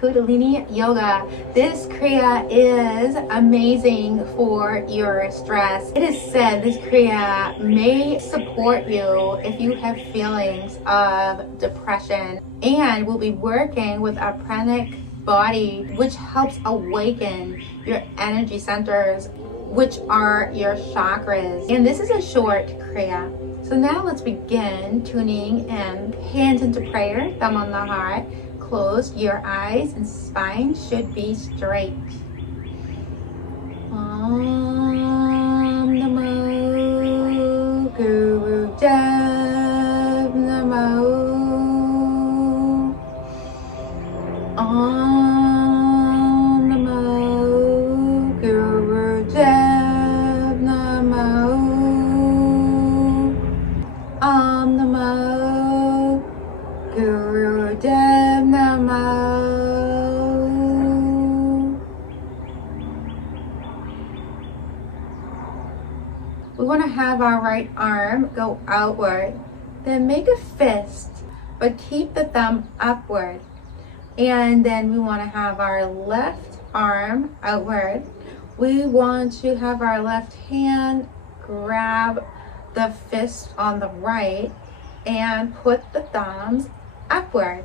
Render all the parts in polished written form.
Kundalini Yoga. This Kriya is amazing for your stress. It is said this Kriya may support you if you have feelings of depression, and we'll be working with our pranic body, which helps awaken your energy centers, which are your chakras. And this is a short Kriya. So now let's begin tuning in. Hands into prayer, thumb on the heart. Close your eyes and spine should be straight. Om Namo Guru Dev Namo. Om Namo Guru Dev Namo. Om Namo Guru Dev Namo. We want to have our right arm go outward, then make a fist, but keep the thumb upward. And then we want to have our left arm outward. We want to have our left hand grab the fist on the right and put the thumbs upward.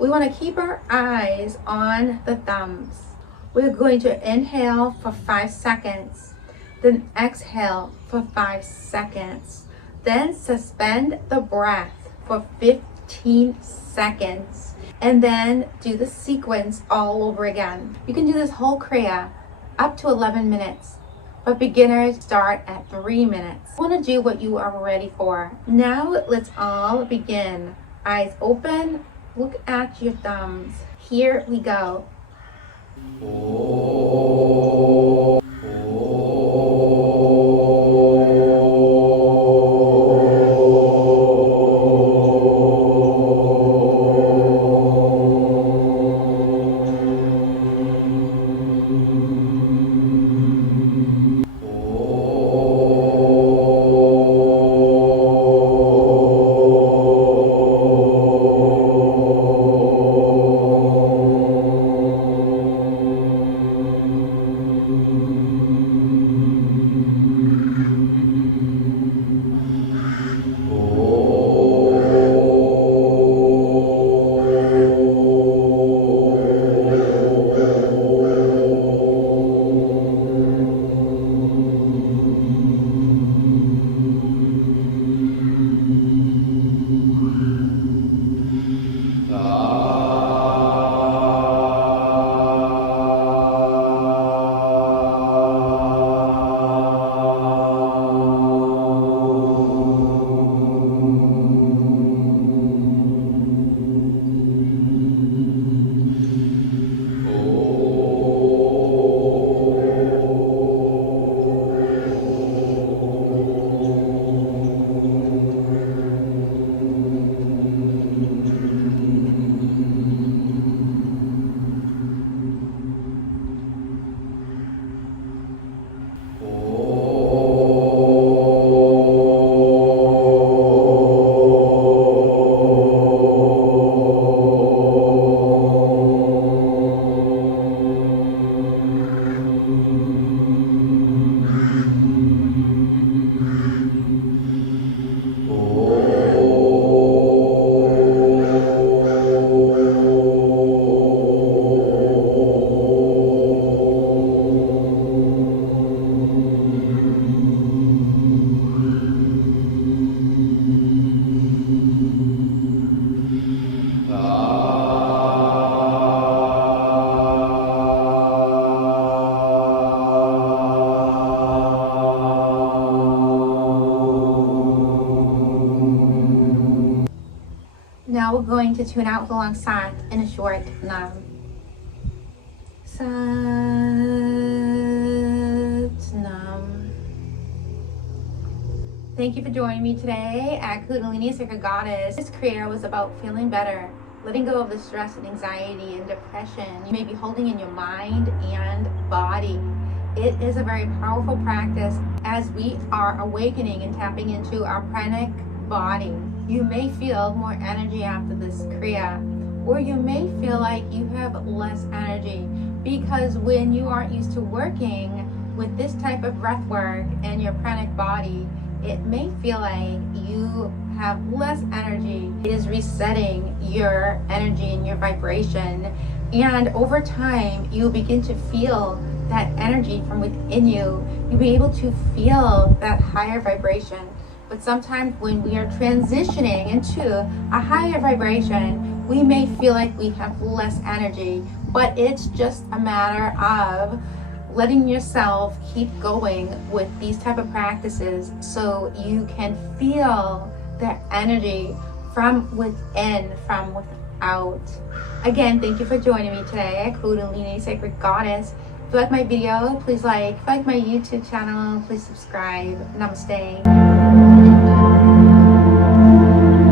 We want to keep our eyes on the thumbs. We're going to inhale for 5 seconds, then exhale for 5 seconds, then suspend the breath for 15 seconds, and then do the sequence all over again. You can do this whole Kriya up to 11 minutes, but beginners start at 3 minutes. You want to do what you are ready for. Now let's all begin. Eyes open, look at your thumbs. Here we go. Now we're going to tune out with a long Sat and a short Nam. Sat Nam. Thank you for joining me today at Kundalini Sacred Goddess. This Kriya was about feeling better, letting go of the stress and anxiety and depression you may be holding in your mind and body. It is a very powerful practice as we are awakening and tapping into our pranic body. You may feel more energy after this Kriya. or you may feel like you have less energy, because when you aren't used to working with this type of breath work and your pranic body, it may feel like you have less energy. It is resetting your energy and your vibration, and over time you'll begin to feel that energy from within you. You'll be able to feel that higher vibration. But sometimes when we are transitioning into a higher vibration, we may feel like we have less energy, but it's just a matter of letting yourself keep going with these type of practices so you can feel the energy from within, from without. Again, thank you for joining me today at Kundalini Sacred Goddess. If you like my video, please like. If you like my YouTube channel, please subscribe. Namaste.